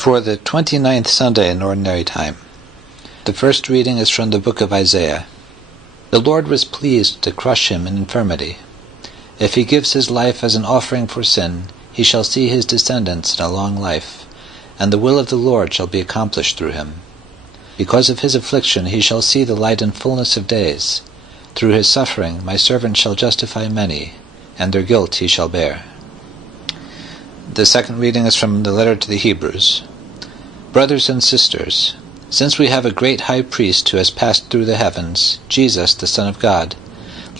For the 29th Sunday in Ordinary Time. The first reading is from the book of Isaiah. The Lord was pleased to crush him in infirmity. If he gives his life as an offering for sin, he shall see his descendants in a long life, and the will of the Lord shall be accomplished through him. Because of his affliction he shall see the light and fullness of days. Through his suffering my servant shall justify many, and their guilt he shall bear. The second reading is from the letter to the Hebrews. Brothers and sisters, since we have a great high priest who has passed through the heavens, Jesus, the Son of God,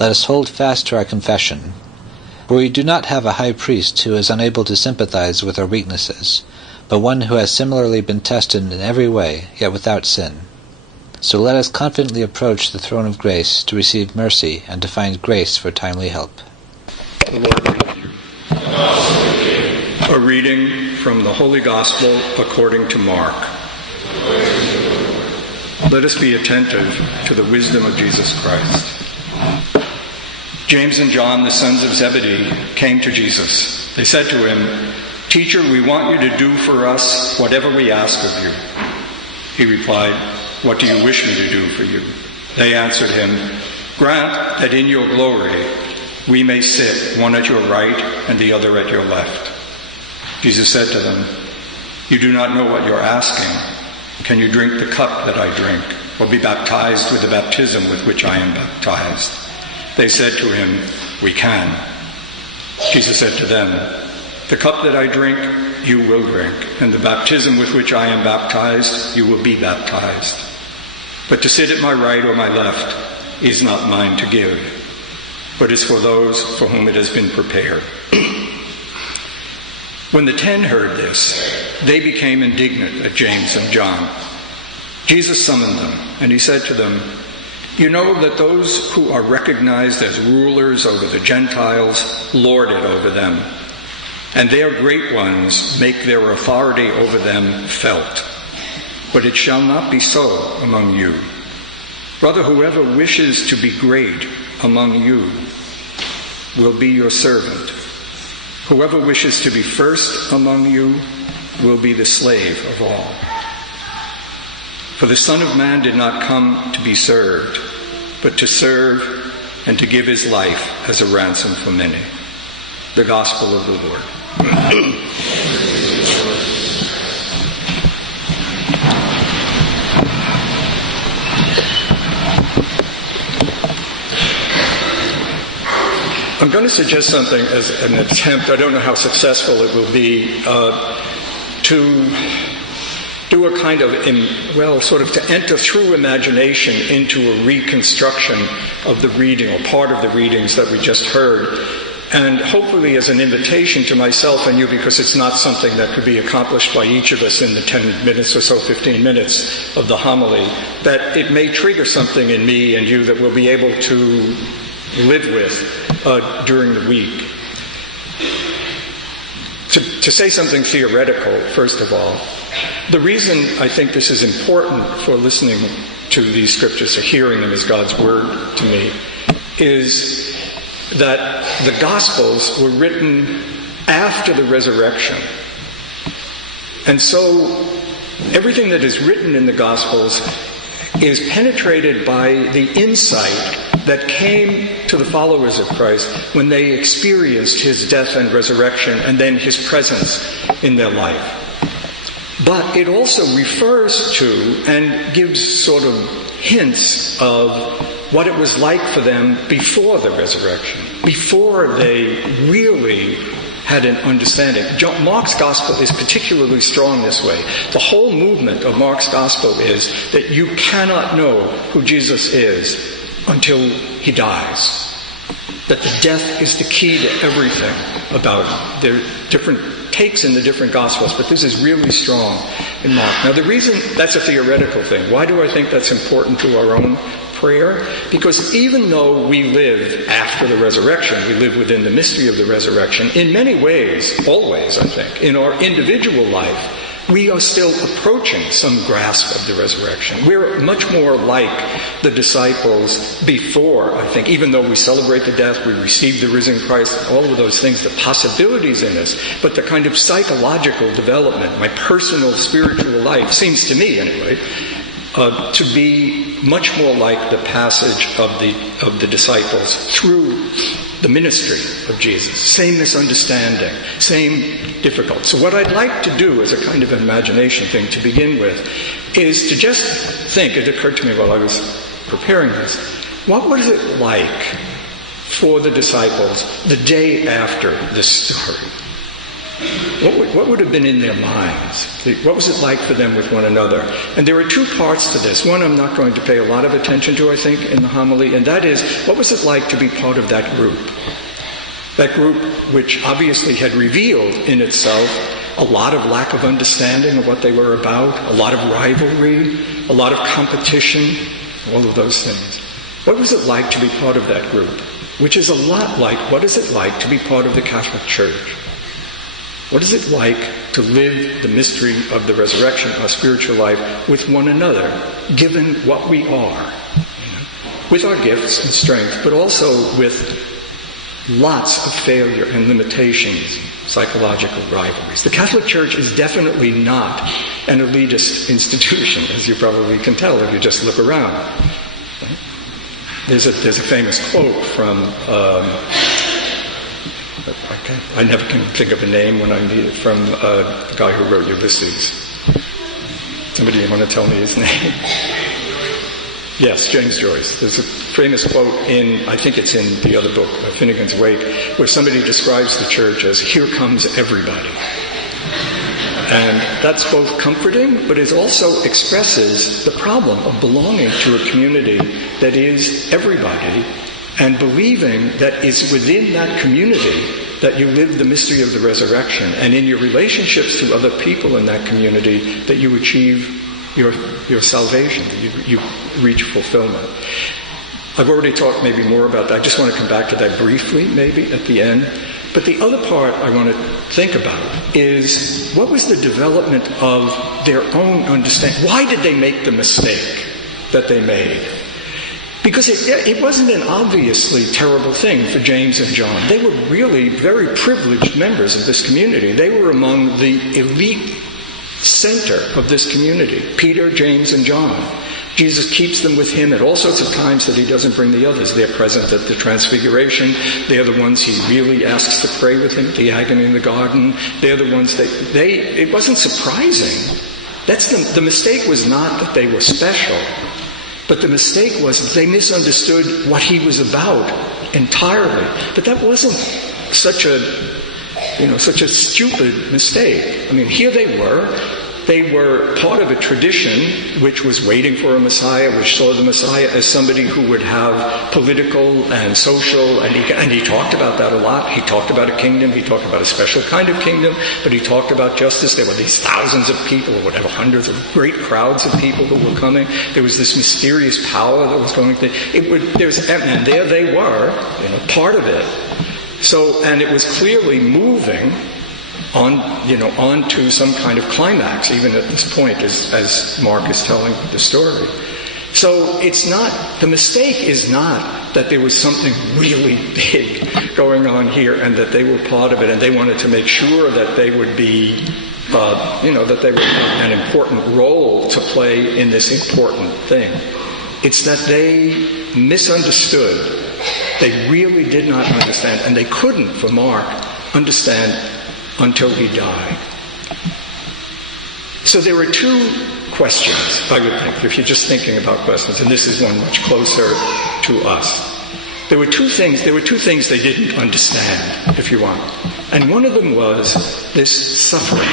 let us hold fast to our confession. For we do not have a high priest who is unable to sympathize with our weaknesses, but one who has similarly been tested in every way, yet without sin. So let us confidently approach the throne of grace to receive mercy and to find grace for timely help. The Lord be with you. A reading from the Holy Gospel according to Mark. Let us be attentive to the wisdom of Jesus Christ. James and John, the sons of Zebedee, came to Jesus. They said to him, "Teacher, we want you to do for us whatever we ask of you." He replied, "What do you wish me to do for you?" They answered him, "Grant that in your glory we may sit, one at your right and the other at your left." Jesus said to them, "You do not know what you're asking. Can you drink the cup that I drink, or be baptized with the baptism with which I am baptized?" They said to him, "We can." Jesus said to them, "The cup that I drink, you will drink, and the baptism with which I am baptized, you will be baptized. But to sit at my right or my left is not mine to give, but is for those for whom it has been prepared." When the 10 heard this, they became indignant at James and John. Jesus summoned them, and he said to them, "You know that those who are recognized as rulers over the Gentiles lord it over them, and their great ones make their authority over them felt. But it shall not be so among you. Rather, whoever wishes to be great among you will be your servant. Whoever wishes to be first among you will be the slave of all. For the Son of Man did not come to be served, but to serve and to give his life as a ransom for many." The Gospel of the Lord. I'm going to suggest something as an attempt, I don't know how successful it will be, to do a kind of, to enter through imagination into a reconstruction of the reading, or part of the readings that we just heard, and hopefully as an invitation to myself and you, because it's not something that could be accomplished by each of us in the 10 minutes or so, 15 minutes of the homily, that it may trigger something in me and you that we'll be able to live with during the week. To say something theoretical, first of all, the reason I think this is important for listening to these scriptures, or hearing them as God's word to me, is that the Gospels were written after the resurrection. And so everything that is written in the Gospels is penetrated by the insight that came to the followers of Christ when they experienced his death and resurrection and then his presence in their life. But it also refers to and gives sort of hints of what it was like for them before the resurrection, before they really had an understanding. Mark's gospel is particularly strong this way. The whole movement of Mark's gospel is that you cannot know who Jesus is until he dies. That the death is the key to everything about him. There are different takes in the different gospels, but this is really strong in Mark. Now the reason, that's a theoretical thing. Why do I think that's important to our own prayer? Because even though we live after the resurrection, we live within the mystery of the resurrection, in many ways, always I think, in our individual life, we are still approaching some grasp of the resurrection. We're much more like the disciples before, I think, even though we celebrate the death, we receive the risen Christ, all of those things, the possibilities in us, but the kind of psychological development, my personal spiritual life, seems to me anyway, to be much more like the passage of the disciples through the ministry of Jesus. Same misunderstanding, same difficult. So what I'd like to do as a kind of imagination thing to begin with is to just think, it occurred to me while I was preparing this, what was it like for the disciples the day after this story? What would have been in their minds? What was it like for them with one another? And there are two parts to this. One I'm not going to pay a lot of attention to, I think, in the homily, and that is, what was it like to be part of that group? That group which obviously had revealed in itself a lot of lack of understanding of what they were about, a lot of rivalry, a lot of competition, all of those things. What was it like to be part of that group? Which is a lot like, what is it like to be part of the Catholic Church? What is it like to live the mystery of the resurrection, our spiritual life, with one another, given what we are, with our gifts and strength, but also with lots of failure and limitations, psychological rivalries. The Catholic Church is definitely not an elitist institution, as you probably can tell if you just look around. There's a famous quote from... I never can think of a name when I meet it, from the guy who wrote Ulysses. Somebody want to tell me his name? Yes, James Joyce. There's a famous quote in, I think it's in the other book, Finnegan's Wake, where somebody describes the church as, "Here comes everybody." And that's both comforting, but it also expresses the problem of belonging to a community that is everybody, and believing that it's within that community that you live the mystery of the resurrection, and in your relationships to other people in that community that you achieve your salvation, you reach fulfillment. I've already talked maybe more about that. I just want to come back to that briefly, maybe, at the end. But the other part I want to think about is, what was the development of their own understanding? Why did they make the mistake that they made? Because it wasn't an obviously terrible thing for James and John. They were really very privileged members of this community. They were among the elite center of this community. Peter, James, and John. Jesus keeps them with him at all sorts of times that he doesn't bring the others. They're present at the Transfiguration. They're the ones he really asks to pray with him at the agony in the garden. They're the ones it wasn't surprising. The mistake was not that they were special. But the mistake was that they misunderstood what he was about entirely. But that wasn't such a stupid mistake. I mean, here they were. They were part of a tradition which was waiting for a Messiah, which saw the Messiah as somebody who would have political and social, and he talked about that a lot. He talked about a kingdom, he talked about a special kind of kingdom, but he talked about justice. There were these thousands of people, or whatever, hundreds of great crowds of people who were coming. There was this mysterious power that was going to... and there they were, part of it. So, and it was clearly moving on to some kind of climax, even at this point, as Mark is telling the story. So the mistake is not that there was something really big going on here and that they were part of it and they wanted to make sure that they would be, that they would have an important role to play in this important thing. It's that they misunderstood. They really did not understand, and they couldn't, for Mark, understand until he died. So there were two questions, I would think, if you're just thinking about questions, and this is one much closer to us. There were two things they didn't understand, if you want. And one of them was this suffering.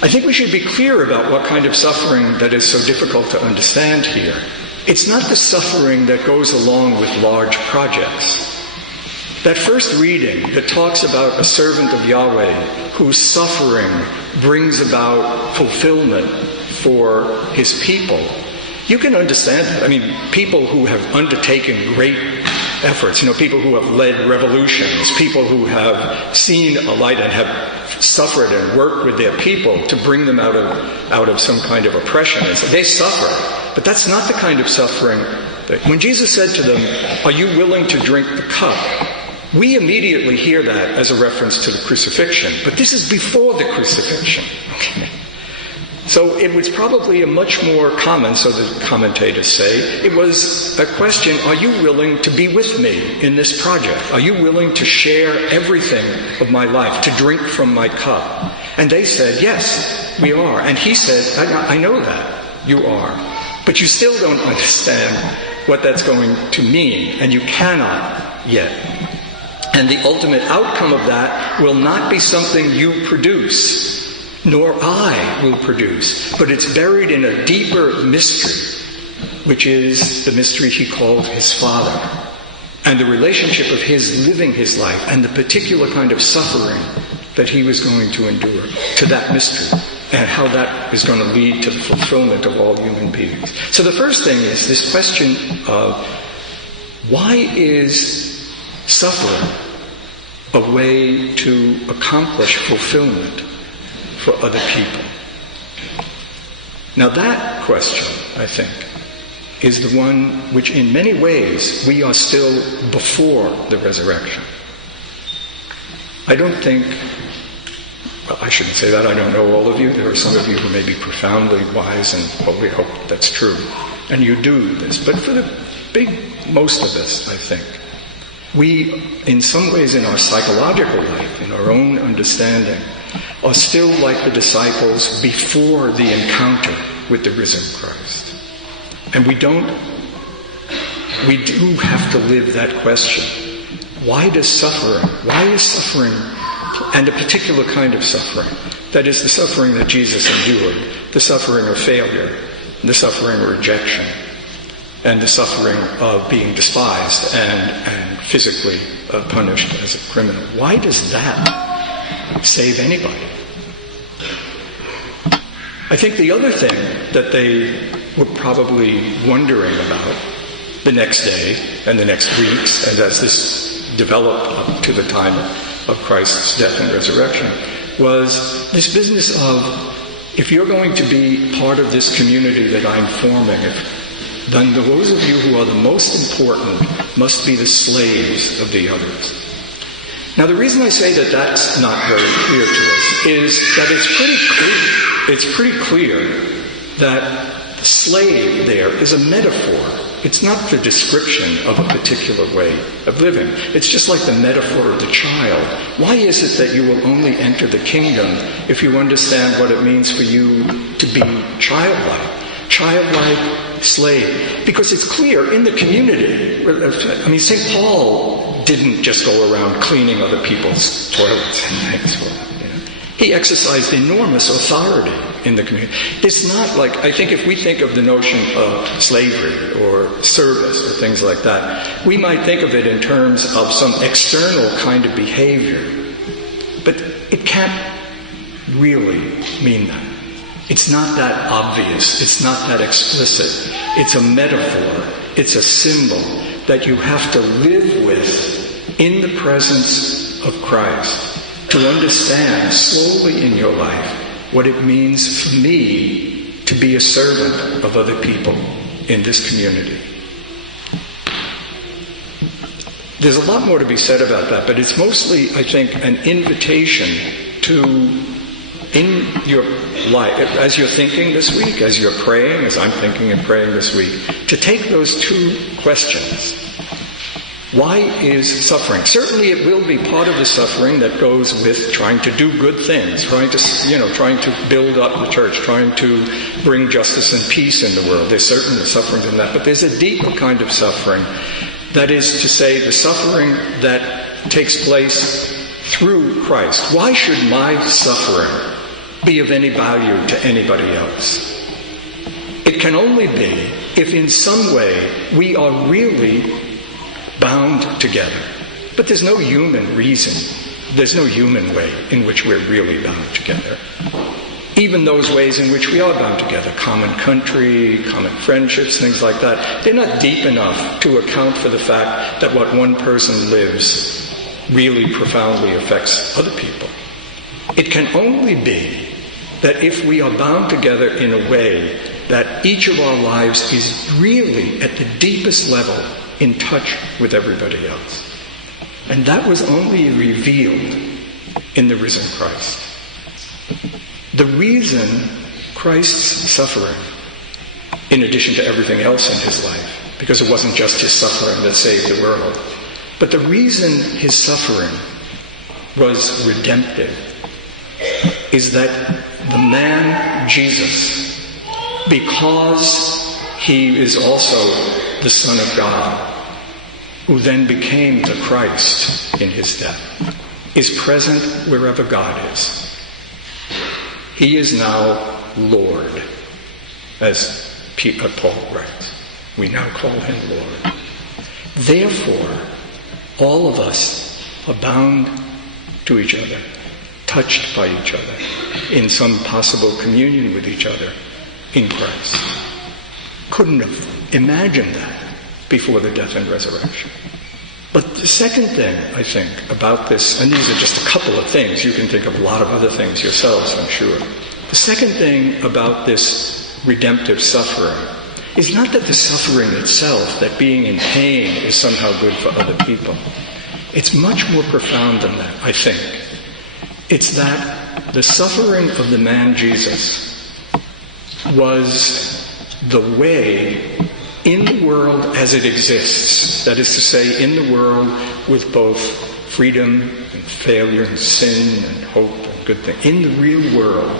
I think we should be clear about what kind of suffering that is so difficult to understand here. It's not the suffering that goes along with large projects. That first reading that talks about a servant of Yahweh whose suffering brings about fulfillment for his people, you can understand that. I mean, people who have undertaken great efforts. People who have led revolutions, people who have seen a light and have suffered and worked with their people to bring them out of some kind of oppression. They suffer, but that's not the kind of suffering that, when Jesus said to them, "Are you willing to drink the cup?" we immediately hear that as a reference to the crucifixion, but this is before the crucifixion. Okay. So it was probably a much more common, so the commentators say, it was a question, are you willing to be with me in this project? Are you willing to share everything of my life, to drink from my cup? And they said, yes, we are. And he said, I know that you are, but you still don't understand what that's going to mean, and you cannot yet. And the ultimate outcome of that will not be something you produce, nor I will produce, but it's buried in a deeper mystery, which is the mystery he called his Father, and the relationship of his living his life, and the particular kind of suffering that he was going to endure, to that mystery, and how that is going to lead to the fulfillment of all human beings. So the first thing is this question of, why is suffering a way to accomplish fulfillment for other people? Now that question, I think, is the one which in many ways we are still before the resurrection. I don't think, well, I shouldn't say that, I don't know all of you. There are some of you who may be profoundly wise, and well, we hope that's true. And you do this. But for the most of us, I think, we, in some ways in our psychological life, in our own understanding, are still like the disciples before the encounter with the risen Christ. And we do have to live that question. Why is suffering, and a particular kind of suffering, that is the suffering that Jesus endured, the suffering of failure, the suffering of rejection, and the suffering of being despised and physically punished as a criminal. Why does that save anybody? I think the other thing that they were probably wondering about the next day and the next weeks, and as this developed up to the time of Christ's death and resurrection, was this business of, if you're going to be part of this community that I'm forming, then those of you who are the most important must be the slaves of the others. Now the reason I say that that's not very clear to us is that it's pretty clear that the slave there is a metaphor. It's not the description of a particular way of living. It's just like the metaphor of the child. Why is it that you will only enter the kingdom if you understand what it means for you to be childlike? Childlike slave. Because it's clear in the community. I mean, St. Paul didn't just go around cleaning other people's toilets and things. He exercised enormous authority in the community. It's not like, I think if we think of the notion of slavery or service or things like that, we might think of it in terms of some external kind of behavior. But it can't really mean that. It's not that obvious. It's not that explicit. It's a metaphor. It's a symbol that you have to live with in the presence of Christ to understand slowly in your life what it means for me to be a servant of other people in this community. There's a lot more to be said about that, but it's mostly, I think, an invitation to, in your life, as you're thinking this week, as you're praying, as I'm thinking and praying this week, to take those two questions. Why is suffering? Certainly it will be part of the suffering that goes with trying to do good things, trying to build up the church, trying to bring justice and peace in the world. There's certainly suffering in that, but there's a deeper kind of suffering. That is to say, the suffering that takes place through Christ. Why should my suffering be of any value to anybody else? It can only be if in some way we are really bound together. But there's no human reason, there's no human way in which we're really bound together. Even those ways in which we are bound together, common country, common friendships, things like that, they're not deep enough to account for the fact that what one person lives really profoundly affects other people. It can only be that if we are bound together in a way that each of our lives is really at the deepest level in touch with everybody else. And that was only revealed in the risen Christ. The reason Christ's suffering, in addition to everything else in his life, because it wasn't just his suffering that saved the world, but the reason his suffering was redemptive is that the man Jesus, because he is also the Son of God, who then became the Christ in his death, is present wherever God is. He is now Lord, as Paul writes. We now call him Lord. Therefore, all of us are bound to each other, touched by each other, in some possible communion with each other in Christ. Couldn't have imagined that before the death and resurrection. But the second thing, I think, about this, and these are just a couple of things, you can think of a lot of other things yourselves, I'm sure. The second thing about this redemptive suffering is not that the suffering itself, that being in pain is somehow good for other people. It's much more profound than that, I think. It's that the suffering of the man Jesus was the way in the world as it exists, that is to say, in the world with both freedom and failure and sin and hope and good things. In the real world,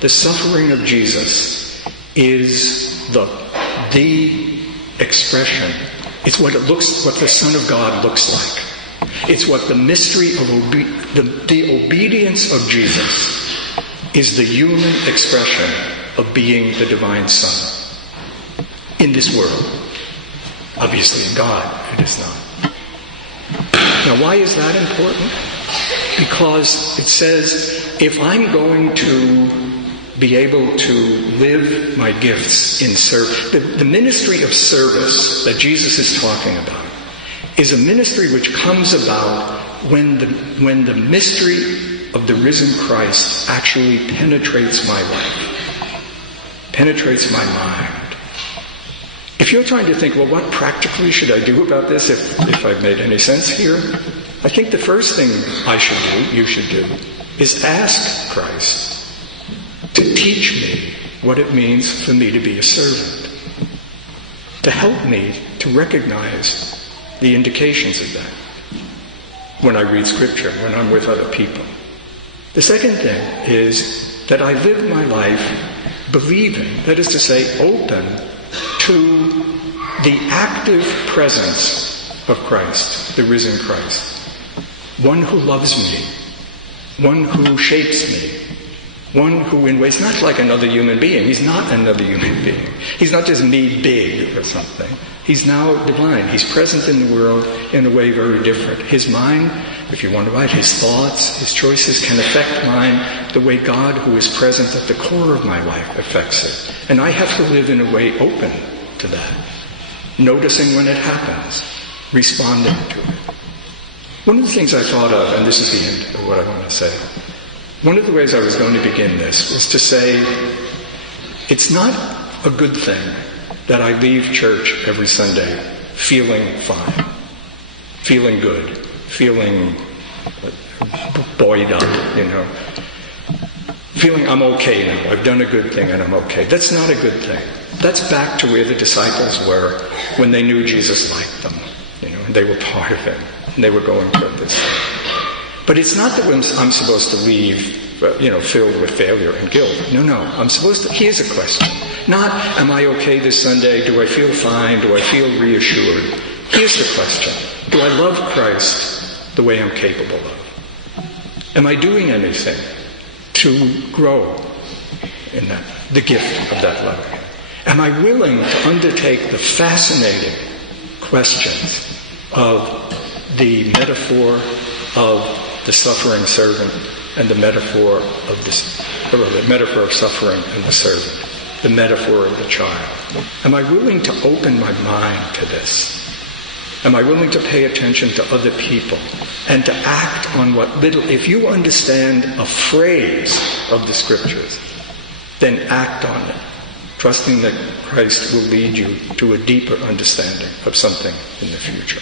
the suffering of Jesus is the expression. It's what the Son of God looks like. It's what the mystery of the obedience of Jesus is, the human expression of being the divine Son in this world. Obviously in God, it is not. Now, why is that important? Because it says, if I'm going to be able to live my gifts in service, the ministry of service that Jesus is talking about is a ministry which comes about when the mystery of the risen Christ actually penetrates my life, penetrates my mind. If you're trying to think, well, what practically should I do about this, if I've made any sense here, I think the first thing you should do, is ask Christ to teach me what it means for me to be a servant, to help me to recognize the indications of that when I read Scripture, when I'm with other people. The second thing is that I live my life believing, that is to say, open to the active presence of Christ, the risen Christ. One who loves me, one who shapes me, one who in ways not like another human being. He's not another human being. He's not just me big or something. He's now divine. He's present in the world in a way very different. His mind, if you want to write, his thoughts, his choices can affect mine the way God, who is present at the core of my life, affects it. And I have to live in a way open to that, noticing when it happens, responding to it. One of the things I thought of, and this is the end of what I want to say, one of the ways I was going to begin this was to say, it's not a good thing that I leave church every Sunday feeling fine, feeling good, feeling buoyed up, feeling I'm okay now, I've done a good thing and I'm okay. That's not a good thing. That's back to where the disciples were when they knew Jesus liked them, and they were part of it, and they were going toward this. But it's not that I'm supposed to leave, filled with failure and guilt. No. I'm supposed to, here's a question. Not, am I okay this Sunday? Do I feel fine? Do I feel reassured? Here's the question. Do I love Christ the way I'm capable of? Am I doing anything to grow in that, the gift of that love? Am I willing to undertake the fascinating questions of the metaphor of the suffering servant and the metaphor of the metaphor of suffering and the servant, the metaphor of the child. Am I willing to open my mind to this? Am I willing to pay attention to other people and to act on what little, if you understand a phrase of the Scriptures, then act on it, trusting that Christ will lead you to a deeper understanding of something in the future.